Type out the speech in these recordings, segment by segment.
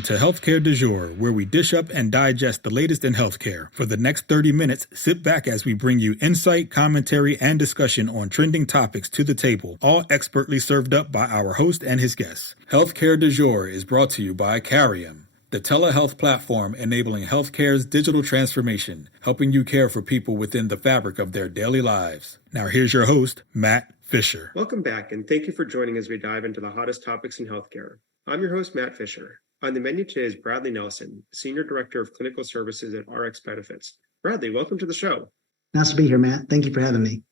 Welcome to Healthcare du Jour, where we dish up and digest the latest in healthcare. For the next 30 minutes, sit back as we bring you insight, commentary, and discussion on trending topics to the table, all expertly served up by our host and his guests. Healthcare du Jour is brought to you by Carium, the telehealth platform enabling healthcare's digital transformation, helping you care for people within the fabric of their daily lives. Now here's your host, Matt Fisher. Welcome back, and thank you for joining as we dive into the hottest topics in healthcare. I'm your host, Matt Fisher. On the menu today is Bradley Nelson, Senior Director of Clinical Services at RxBenefits. Bradley, welcome to the show. Nice to be here, Matt. Thank you for having me.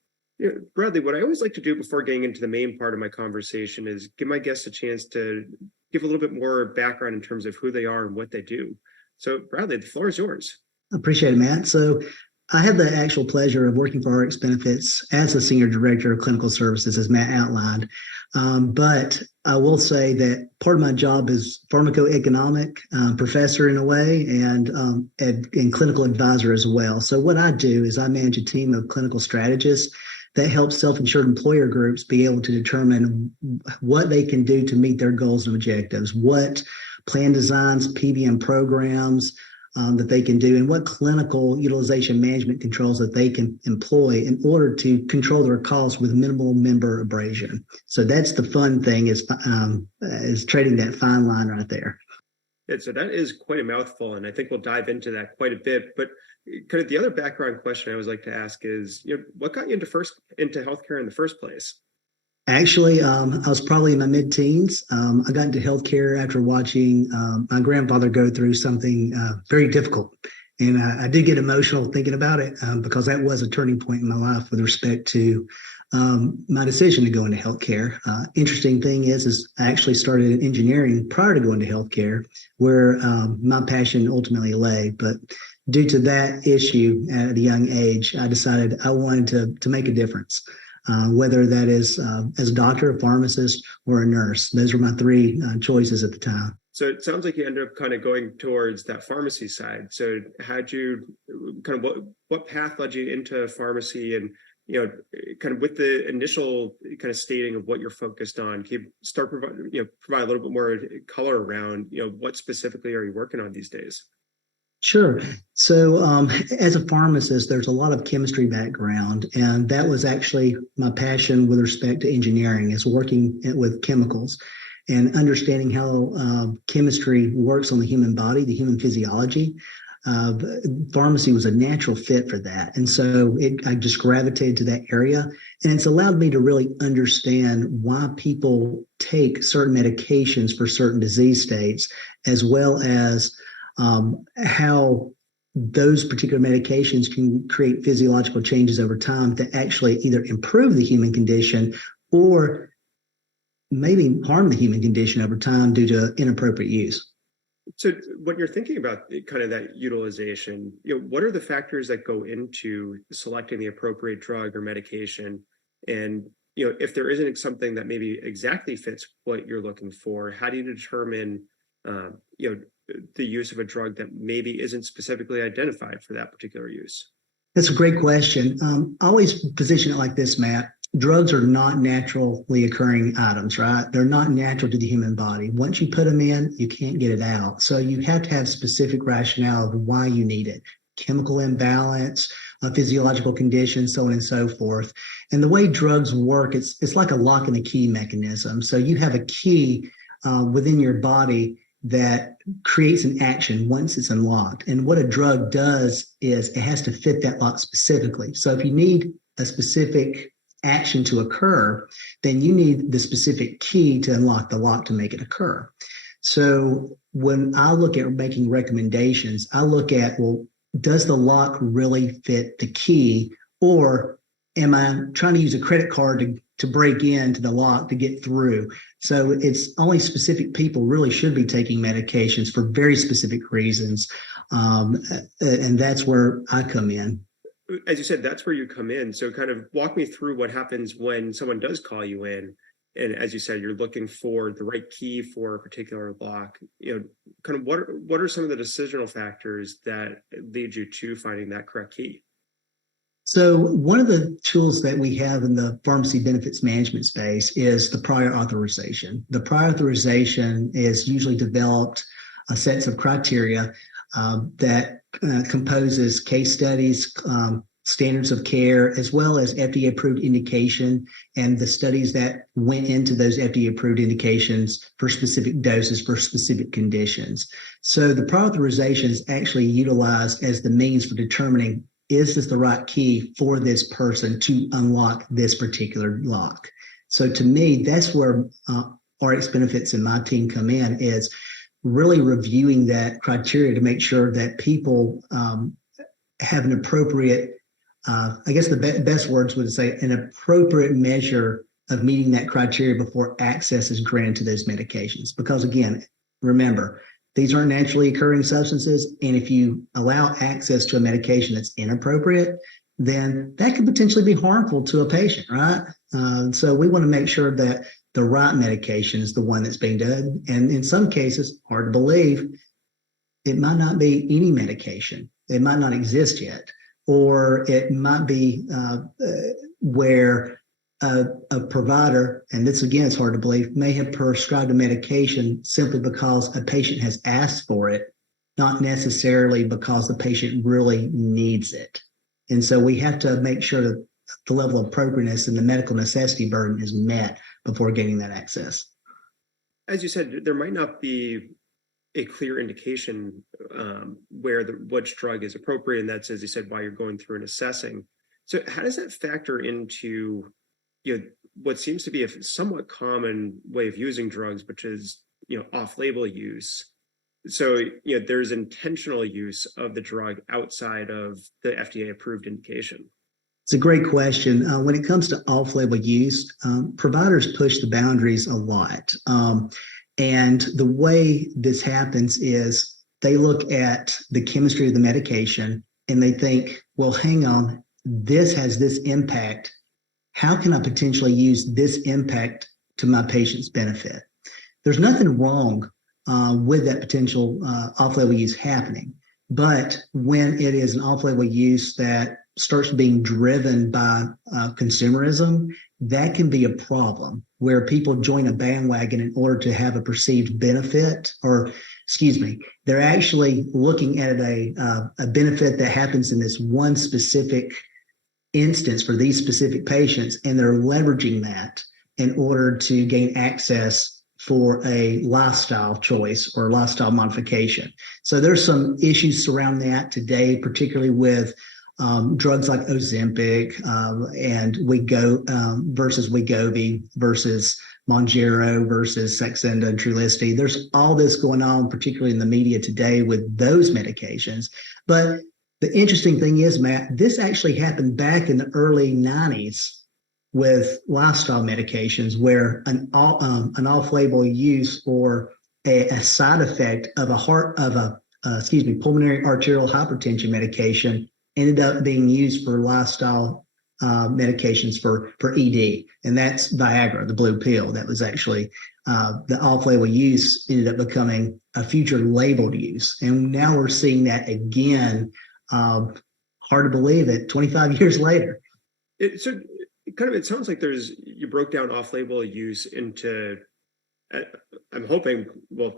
Bradley, what I always like to do before getting into the main part of my conversation is give my guests a chance to give a little bit more background in terms of who they are and what they do. So, Bradley, the floor is yours. Appreciate it, Matt. So I had the actual pleasure of working for RxBenefits as a Senior Director of Clinical Services, as Matt outlined. But I will say that part of my job is pharmacoeconomic professor in a way and clinical advisor as well. So what I do is I manage a team of clinical strategists that helps self-insured employer groups be able to determine what they can do to meet their goals and objectives, what plan designs, PBM programs that they can do, and what clinical utilization management controls that they can employ in order to control their costs with minimal member abrasion. So that's the fun thing is trading that fine line right there. Yeah, so that is quite a mouthful, and I think we'll dive into that quite a bit. But kind of the other background question I always like to ask is, what got you into healthcare in the first place? Actually, I was probably in my mid-teens. I got into healthcare after watching my grandfather go through something very difficult. And I did get emotional thinking about it because that was a turning point in my life with respect to my decision to go into healthcare. Interesting thing is I actually started in engineering prior to going to healthcare, where my passion ultimately lay. But due to that issue at a young age, I decided I wanted to make a difference. Whether that is as a doctor, a pharmacist, or a nurse. Those were my three choices at the time. So it sounds like you ended up kind of going towards that pharmacy side. So how'd you kind of what path led you into pharmacy, and kind of with the initial kind of stating of what you're focused on, can you start provide a little bit more color around what specifically are you working on these days? Sure. So as a pharmacist, there's a lot of chemistry background, and that was actually my passion with respect to engineering, is working with chemicals and understanding how chemistry works on the human body, the human physiology. Pharmacy was a natural fit for that. And so I just gravitated to that area, and it's allowed me to really understand why people take certain medications for certain disease states, as well as how those particular medications can create physiological changes over time to actually either improve the human condition or maybe harm the human condition over time due to inappropriate use. So when you're thinking about kind of that utilization, what are the factors that go into selecting the appropriate drug or medication? And, if there isn't something that maybe exactly fits what you're looking for, how do you determine, the use of a drug that maybe isn't specifically identified for that particular use? That's a great question. I always position it like this, Matt. Drugs are not naturally occurring items, right? They're not natural to the human body. Once you put them in, you can't get it out. So you have to have specific rationale of why you need it. Chemical imbalance, a physiological condition, so on and so forth. And the way drugs work, it's like a lock and a key mechanism. So you have a key within your body that creates an action once it's unlocked. And what a drug does is it has to fit that lock specifically. So if you need a specific action to occur, then you need the specific key to unlock the lock to make it occur. So when I look at making recommendations, I look at, well, does the lock really fit the key, or am I trying to use a credit card to break into the lock to get through? So it's only specific people really should be taking medications for very specific reasons. And that's where I come in. As you said, that's where you come in. So kind of walk me through what happens when someone does call you in. And as you said, you're looking for the right key for a particular lock. Kind of what are some of the decisional factors that lead you to finding that correct key? So one of the tools that we have in the pharmacy benefits management space is the prior authorization. The prior authorization is usually developed sets of criteria that composes case studies, standards of care, as well as FDA-approved indication and the studies that went into those FDA-approved indications for specific doses for specific conditions. So the prior authorization is actually utilized as the means for determining, is this the right key for this person to unlock this particular lock? So to me, that's where RxBenefits and my team come in, is really reviewing that criteria to make sure that people have an appropriate, I guess the best words would say, an appropriate measure of meeting that criteria before access is granted to those medications. Because again, remember, these aren't naturally occurring substances. And if you allow access to a medication that's inappropriate, then that could potentially be harmful to a patient, right? So we want to make sure that the right medication is the one that's being done. And in some cases, hard to believe, it might not be any medication. It might not exist yet. Or it might be where a provider, and this again is hard to believe, may have prescribed a medication simply because a patient has asked for it, not necessarily because the patient really needs it. And so we have to make sure that the level of appropriateness and the medical necessity burden is met before getting that access. As you said, there might not be a clear indication where which drug is appropriate, and that's, as you said, why you're going through and assessing. So how does that factor into what seems to be a somewhat common way of using drugs, which is off-label use? So there's intentional use of the drug outside of the FDA-approved indication. It's a great question. When it comes to off-label use, providers push the boundaries a lot. And the way this happens is they look at the chemistry of the medication and they think, well, hang on, this has this impact. How can I potentially use this impact to my patient's benefit? There's nothing wrong with that potential off-label use happening. But when it is an off-label use that starts being driven by consumerism, that can be a problem where people join a bandwagon in order to have a perceived benefit, or they're actually looking at a benefit that happens in this one specific instance for these specific patients, and they're leveraging that in order to gain access for a lifestyle choice or lifestyle modification. So there's some issues surrounding that today, particularly with drugs like Ozempic and versus Wegovy versus Mounjaro versus Saxenda and Trulicity. There's all this going on, particularly in the media today with those medications. But the interesting thing is, Matt, this actually happened back in the early 90s with lifestyle medications, where an off-label use or a side effect of pulmonary arterial hypertension medication ended up being used for lifestyle medications for ED, and that's Viagra, the blue pill. That was actually the off-label use ended up becoming a future labeled use, and now we're seeing that again. Hard to believe it 25 years later. It sounds like you broke down off-label use into, I'm hoping, well,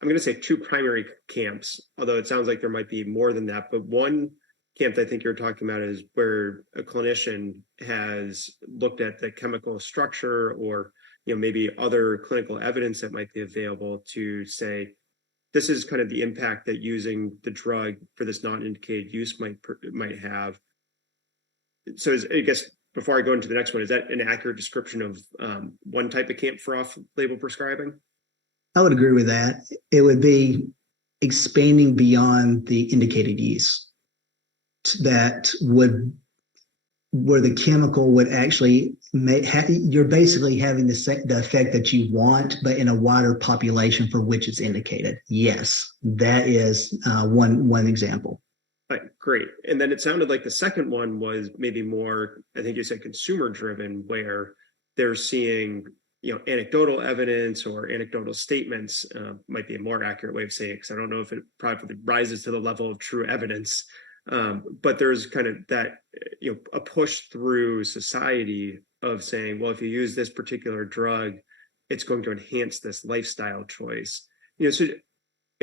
I'm going to say two primary camps, although it sounds like there might be more than that. But one camp I think you're talking about is where a clinician has looked at the chemical structure or maybe other clinical evidence that might be available to say, this is kind of the impact that using the drug for this non-indicated use might have. So I guess before I go into the next one, is that an accurate description of one type of camp for off-label prescribing? I would agree with that. It would be expanding beyond the indicated use that would, where the chemical would actually you're basically having the effect that you want, but in a wider population for which it's indicated. Yes, that is one example. Right, great. And then it sounded like the second one was maybe more, I think you said consumer driven, where they're seeing, anecdotal evidence or anecdotal statements, might be a more accurate way of saying it, because I don't know if it probably rises to the level of true evidence. But there's kind of that, a push through society of saying, well, if you use this particular drug, it's going to enhance this lifestyle choice. So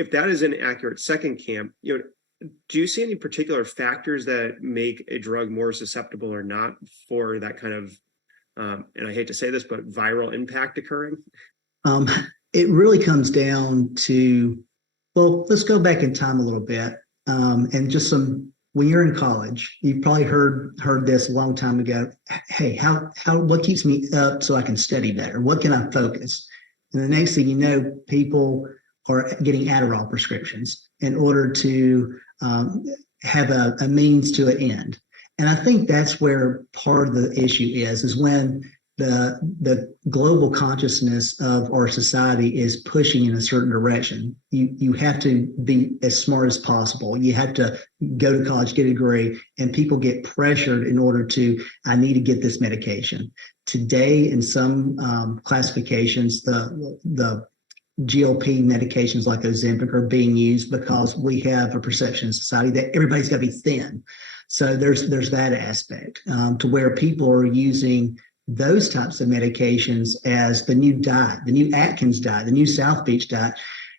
if that is an accurate second camp, do you see any particular factors that make a drug more susceptible or not for that kind of, and I hate to say this, but viral impact occurring? It really comes down to, well, let's go back in time a little bit, and just when you're in college, you probably heard this a long time ago. Hey, what keeps me up so I can study better? What can I focus? And the next thing you know, people are getting Adderall prescriptions in order to have a means to an end. And I think that's where part of the issue is when the global consciousness of our society is pushing in a certain direction. You have to be as smart as possible. You have to go to college, get a degree, and people get pressured in order to, I need to get this medication. Today, in some classifications, the GLP medications like Ozempic are being used because we have a perception in society that everybody's got to be thin. So there's that aspect to where people are using those types of medications as the new diet, the new Atkins diet, the new South Beach diet.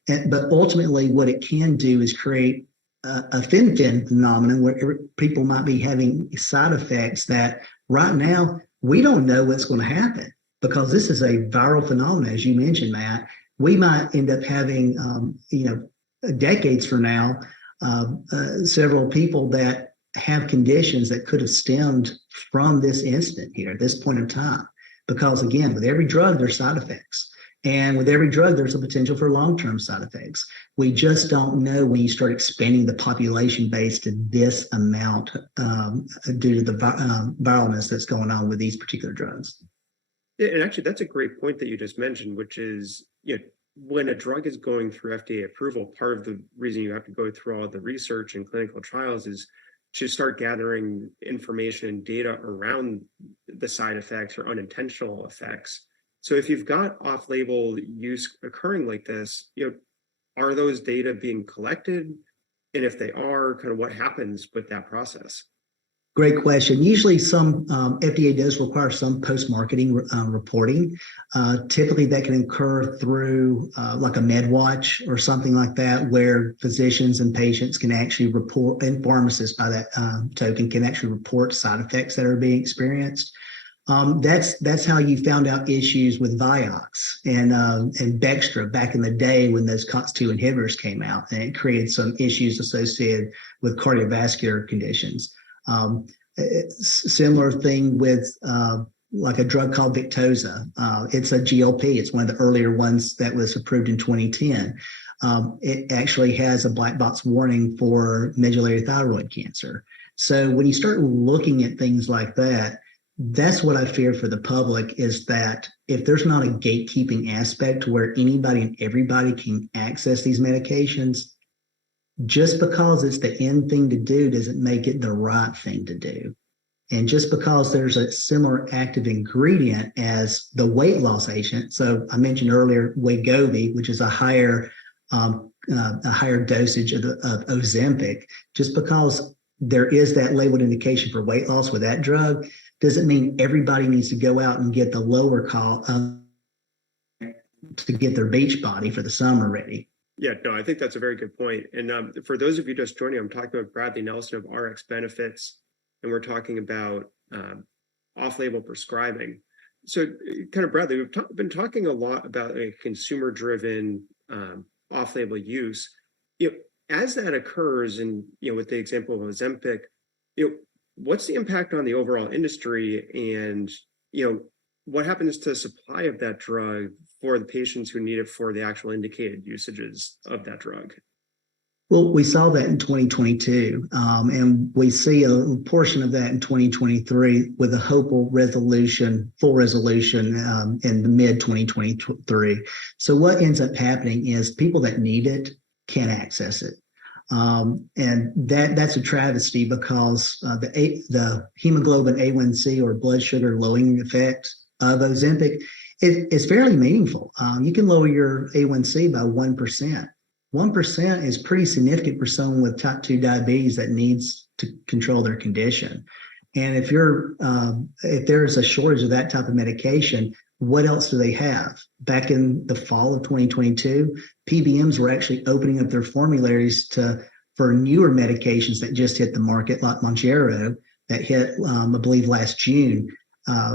But ultimately, what it can do is create a fin-fin phenomenon where people might be having side effects that right now we don't know what's going to happen, because this is a viral phenomenon, as you mentioned, Matt. We might end up having, decades from now, several people that have conditions that could have stemmed from this incident here at this point in time. Because again, with every drug, there's side effects. And with every drug, there's a potential for long-term side effects. We just don't know when you start expanding the population base to this amount due to the viralness that's going on with these particular drugs. Yeah, and actually, that's a great point that you just mentioned, which is, when a drug is going through FDA approval, part of the reason you have to go through all the research and clinical trials is to start gathering information and data around the side effects or unintentional effects. So if you've got off-label use occurring like this, are those data being collected? And if they are, kind of what happens with that process? Great question. Usually some FDA does require some post-marketing reporting. Typically that can occur through like a MedWatch or something like that, where physicians and patients can actually report, and pharmacists by that token can actually report side effects that are being experienced. That's how you found out issues with Vioxx and Bextra back in the day when those COX-2 inhibitors came out, and it created some issues associated with cardiovascular conditions. Similar thing with like a drug called Victoza. It's a GLP. It's one of the earlier ones that was approved in 2010. It actually has a black box warning for medullary thyroid cancer. So when you start looking at things like that, that's what I fear for the public, is that if there's not a gatekeeping aspect to where anybody and everybody can access these medications, just because it's the end thing to do doesn't make it the right thing to do. And just because there's a similar active ingredient as the weight loss agent, so I mentioned earlier Wegovy, which is a higher dosage of Ozempic, just because there is that labeled indication for weight loss with that drug doesn't mean everybody needs to go out and get the lower cost to get their beach body for the summer ready. Yeah, no, I think that's a very good point. And for those of you just joining, I'm talking about Bradley Nelson of RxBenefits, and we're talking about off-label prescribing. So kind of, Bradley, we've been talking a lot about a consumer-driven off-label use. As that occurs, and with the example of Ozempic, what's the impact on the overall industry, and what happens to the supply of that drug for the patients who need it for the actual indicated usages of that drug? Well, we saw that in 2022, and we see a portion of that in 2023 with a hopeful full resolution in the mid-2023. So what ends up happening is people that need it can't access it. And that's a travesty, because the hemoglobin A1C, or blood sugar lowering effect of Ozempic, is fairly meaningful. You can lower your A1C by 1%. 1% is pretty significant for someone with type 2 diabetes that needs to control their condition. And if there's a shortage of that type of medication, what else do they have? Back in the fall of 2022, PBMs were actually opening up their formularies for newer medications that just hit the market, like Mounjaro, that hit, I believe, last June.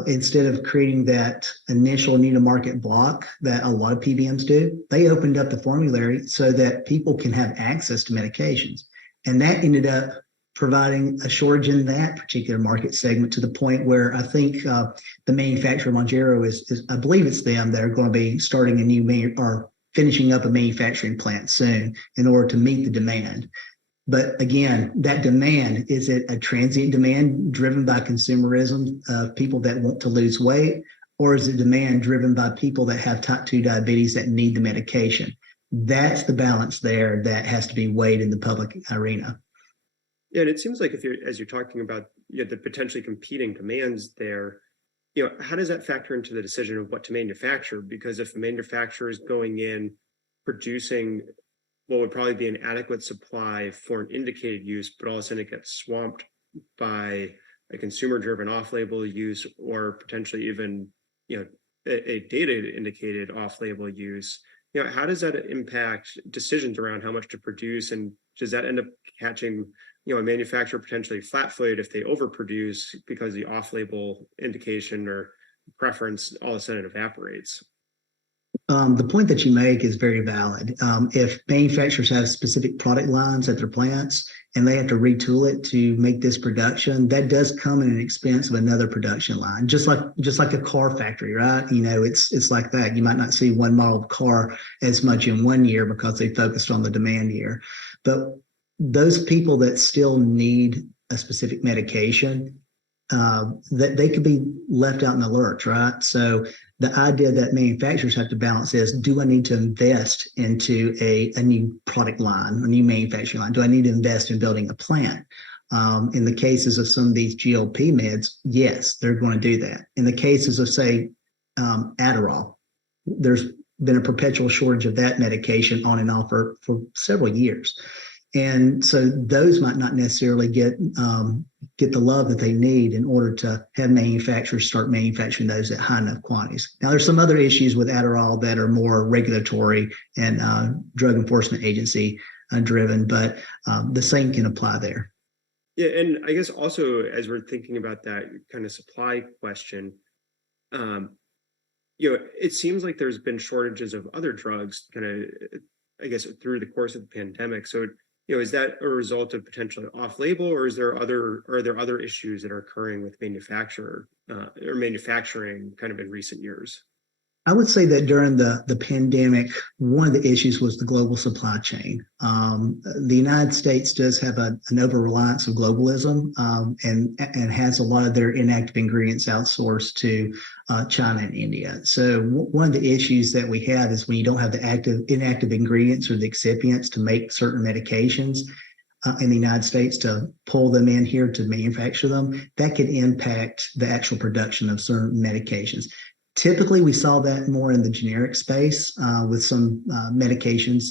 Instead of creating that initial new to market block that a lot of PBMs do, they opened up the formulary so that people can have access to medications. And that ended up providing a shortage in that particular market segment, to the point where I think the manufacturer Mounjaro is, I believe it's them that are going to be starting a new or finishing up a manufacturing plant soon in order to meet the demand. But again, that demand, is it a transient demand driven by consumerism of people that want to lose weight, or is it demand driven by people that have type 2 diabetes that need the medication? That's the balance there that has to be weighed in the public arena. Yeah, and it seems like as you're talking about the potentially competing demands there, how does that factor into the decision of what to manufacture? Because if the manufacturer is going in producing what would probably be an adequate supply for an indicated use, but all of a sudden it gets swamped by a consumer-driven off-label use, or potentially even a data-indicated off-label use, how does that impact decisions around how much to produce, and does that end up catching a manufacturer potentially flat-footed if they overproduce because the off-label indication or preference all of a sudden evaporates? The point that you make is very valid. If manufacturers have specific product lines at their plants and they have to retool it to make this production, that does come at an expense of another production line, just like a car factory, right? It's like that. You might not see one model of car as much in one year because they focused on the demand year. But those people that still need a specific medication, that they could be left out in the lurch, right? So the idea that manufacturers have to balance is, do I need to invest into a new product line, a new manufacturing line? Do I need to invest in building a plant? In the cases of some of these GLP meds, yes, they're going to do that. In the cases of, say, Adderall, there's been a perpetual shortage of that medication on and off for several years. And so those might not necessarily get the love that they need in order to have manufacturers start manufacturing those at high enough quantities. Now, there's some other issues with Adderall that are more regulatory and drug enforcement agency driven, but the same can apply there. Yeah, and I guess also as we're thinking about that kind of supply question, it seems like there's been shortages of other drugs kind of, I guess, through the course of the pandemic. So is that a result of potentially off-label, or are there other issues that are occurring with manufacturing kind of in recent years? I would say that during the pandemic, one of the issues was the global supply chain. The United States does have an over-reliance of globalism and has a lot of their inactive ingredients outsourced to China and India. So one of the issues that we have is when you don't have the inactive ingredients or the excipients to make certain medications in the United States, to pull them in here to manufacture them, that could impact the actual production of certain medications. Typically, we saw that more in the generic space with some medications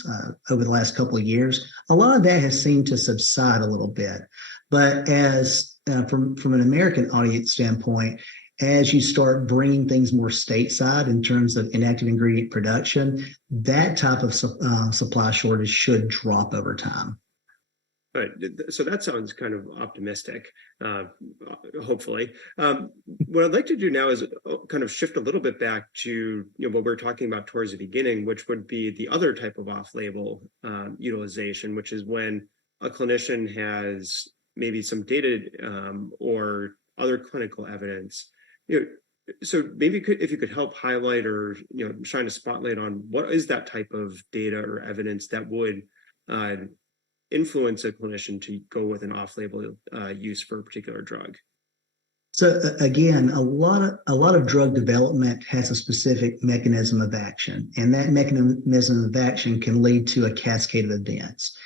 over the last couple of years. A lot of that has seemed to subside a little bit. But as from an American audience standpoint, as you start bringing things more stateside in terms of inactive ingredient production, that type of supply shortage should drop over time. Right. So that sounds kind of optimistic, hopefully. What I'd like to do now is kind of shift a little bit back to what we were talking about towards the beginning, which would be the other type of off-label utilization, which is when a clinician has maybe some data or other clinical evidence. So maybe if you could help highlight or shine a spotlight on what is that type of data or evidence that would influence a clinician to go with an off-label use for a particular drug. So again, a lot of drug development has a specific mechanism of action, and that mechanism of action can lead to a cascade of events.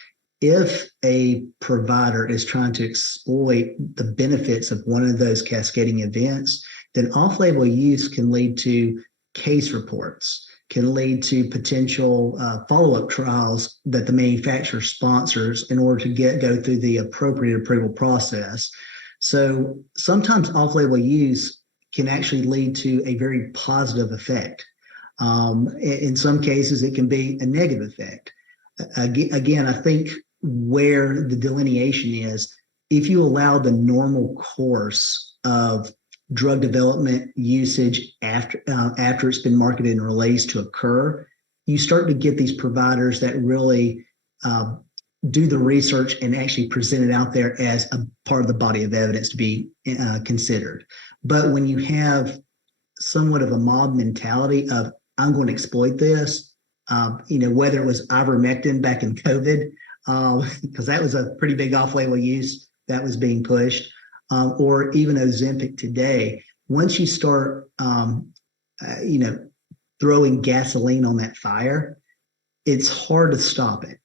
If a provider is trying to exploit the benefits of one of those cascading events, then off-label use can lead to case reports, can lead to potential follow-up trials that the manufacturer sponsors in order to go through the appropriate approval process. So sometimes off-label use can actually lead to a very positive effect. In some cases, it can be a negative effect. Again, I think where the delineation is, if you allow the normal course of drug development usage after it's been marketed and released to occur, you start to get these providers that really do the research and actually present it out there as a part of the body of evidence to be considered. But when you have somewhat of a mob mentality of, I'm going to exploit this, whether it was ivermectin back in COVID, because that was a pretty big off-label use that was being pushed, or even Ozempic today, once you start, throwing gasoline on that fire, it's hard to stop it.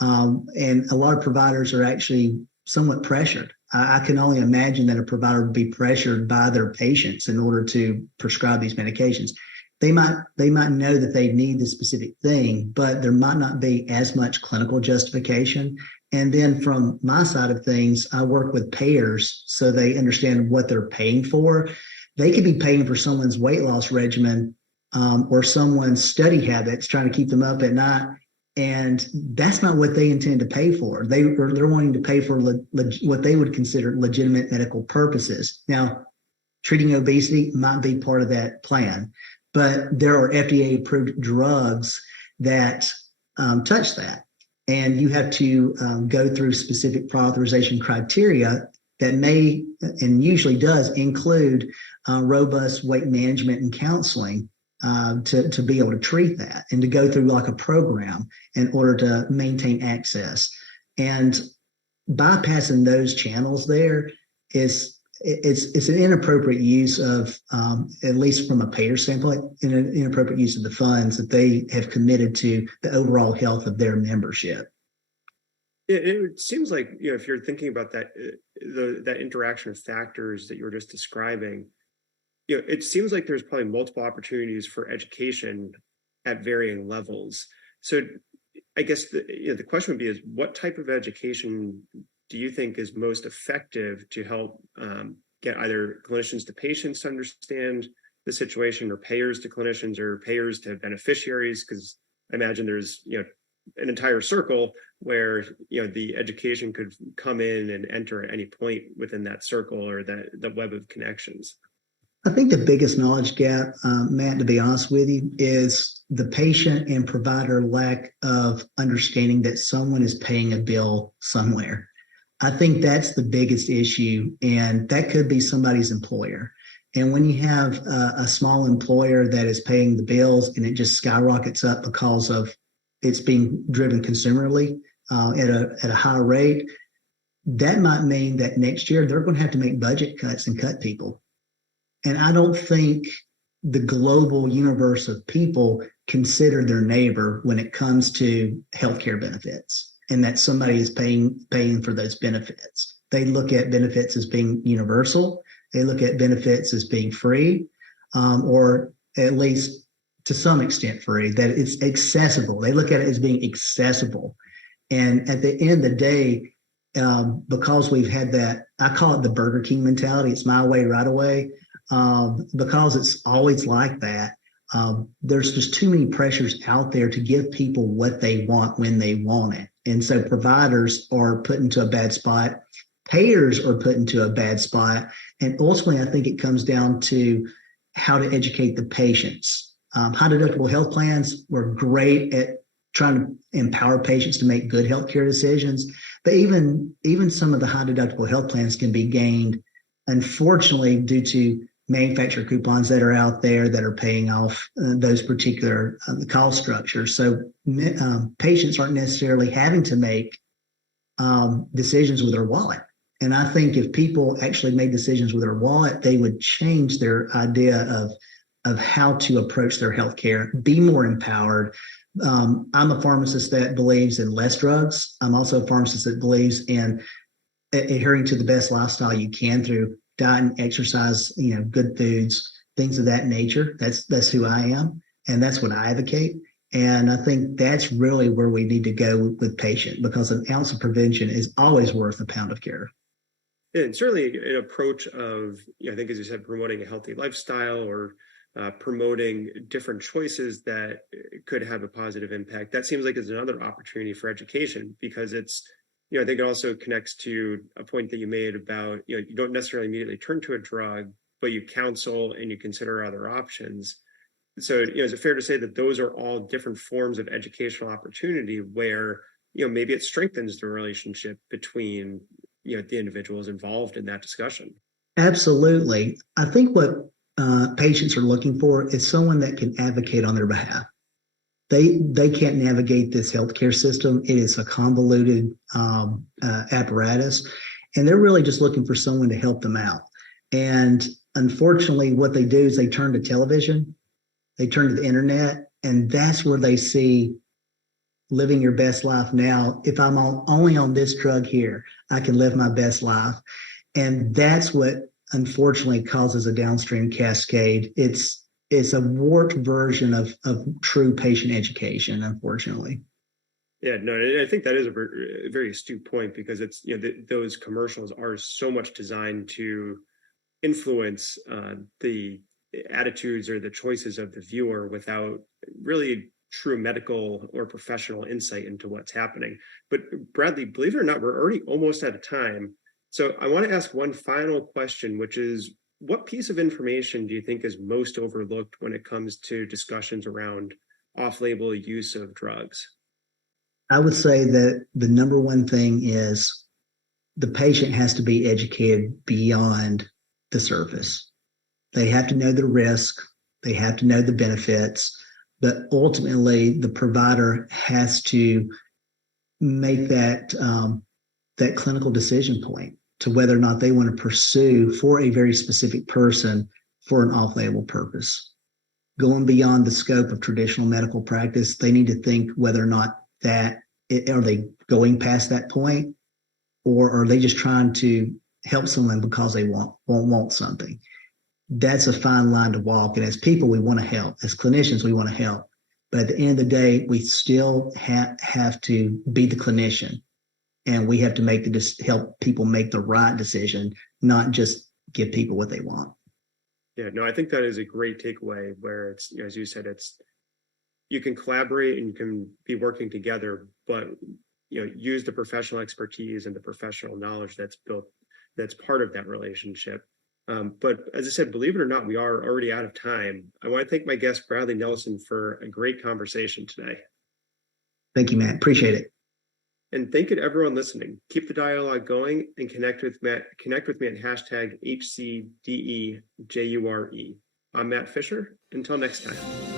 And a lot of providers are actually somewhat pressured. I can only imagine that a provider would be pressured by their patients in order to prescribe these medications. They might know that they need the specific thing, but there might not be as much clinical justification. And then from my side of things, I work with payers so they understand what they're paying for. They could be paying for someone's weight loss regimen or someone's study habits, trying to keep them up at night. And that's not what they intend to pay for. They're wanting to pay for what they would consider legitimate medical purposes. Now, treating obesity might be part of that plan, but there are FDA-approved drugs that touch that. And you have to go through specific prior authorization criteria that may and usually does include robust weight management and counseling to be able to treat that and to go through like a program in order to maintain access. And bypassing those channels there it's an inappropriate use of, at least from a payer standpoint, an inappropriate use of the funds that they have committed to the overall health of their membership. It seems like, if you're thinking about that, that interaction of factors that you were just describing, it seems like there's probably multiple opportunities for education at varying levels. So I guess the question would be is, what type of education do you think is most effective to help get either clinicians to patients to understand the situation, or payers to clinicians, or payers to beneficiaries? Because I imagine there's an entire circle where the education could come in and enter at any point within that circle or the web of connections. I think the biggest knowledge gap, Matt, to be honest with you, is the patient and provider lack of understanding that someone is paying a bill somewhere. I think that's the biggest issue, and that could be somebody's employer. And when you have a small employer that is paying the bills and it just skyrockets up because of it's being driven consumerly at a high rate, that might mean that next year they're going to have to make budget cuts and cut people. And I don't think the global universe of people consider their neighbor when it comes to healthcare benefits, and that somebody is paying for those benefits. They look at benefits as being universal. They look at benefits as being free, or at least to some extent free, that it's accessible. They look at it as being accessible. And at the end of the day, because we've had that, I call it the Burger King mentality. It's my way, right away. Because it's always like that, there's just too many pressures out there to give people what they want when they want it. And so providers are put into a bad spot. Payers are put into a bad spot. And ultimately, I think it comes down to how to educate the patients. High deductible health plans were great at trying to empower patients to make good healthcare decisions. But even some of the high deductible health plans can be gained, unfortunately, due to manufacturer coupons that are out there that are paying off those particular cost structures. So patients aren't necessarily having to make decisions with their wallet. And I think if people actually made decisions with their wallet, they would change their idea of how to approach their healthcare, be more empowered. I'm a pharmacist that believes in less drugs. I'm also a pharmacist that believes in adhering to the best lifestyle you can through diet and exercise, good foods, things of that nature. That's who I am, and that's what I advocate. And I think that's really where we need to go with patient, because an ounce of prevention is always worth a pound of cure. And certainly an approach of, I think, as you said, promoting a healthy lifestyle or promoting different choices that could have a positive impact. That seems like it's another opportunity for education, because it's, I think it also connects to a point that you made about, you don't necessarily immediately turn to a drug, but you counsel and you consider other options. So, is it fair to say that those are all different forms of educational opportunity where, maybe it strengthens the relationship between, the individuals involved in that discussion? Absolutely. I think what patients are looking for is someone that can advocate on their behalf. They can't navigate this healthcare system. It is a convoluted apparatus, and they're really just looking for someone to help them out. And unfortunately, what they do is they turn to television, they turn to the internet, and that's where they see living your best life now. If I'm only on this drug here, I can live my best life. And that's what unfortunately causes a downstream cascade. It's a warped version of true patient education, unfortunately. Yeah, no, I think that is a very astute point, because it's, those commercials are so much designed to influence the attitudes or the choices of the viewer without really true medical or professional insight into what's happening. But Bradley, believe it or not, we're already almost out of time. So I want to ask one final question, which is, what piece of information do you think is most overlooked when it comes to discussions around off-label use of drugs? I would say that the number one thing is the patient has to be educated beyond the surface. They have to know the risk, they have to know the benefits, but ultimately the provider has to make that clinical decision point to whether or not they want to pursue for a very specific person for an off-label purpose. Going beyond the scope of traditional medical practice, they need to think whether or not are they going past that point, or are they just trying to help someone because they want something. That's a fine line to walk. And as people, we want to help. As clinicians, we want to help. But at the end of the day, we still have to be the clinician, and we have to help people make the right decision, not just give people what they want. Yeah, no, I think that is a great takeaway, where it's, as you said, it's, you can collaborate and you can be working together, but, use the professional expertise and the professional knowledge that's built, that's part of that relationship. But as I said, believe it or not, we are already out of time. I want to thank my guest, Bradley Nelson, for a great conversation today. Thank you, Matt. Appreciate it. And thank you to everyone listening. Keep the dialogue going and connect with me at #HCDEJURE. I'm Matt Fisher. Until next time.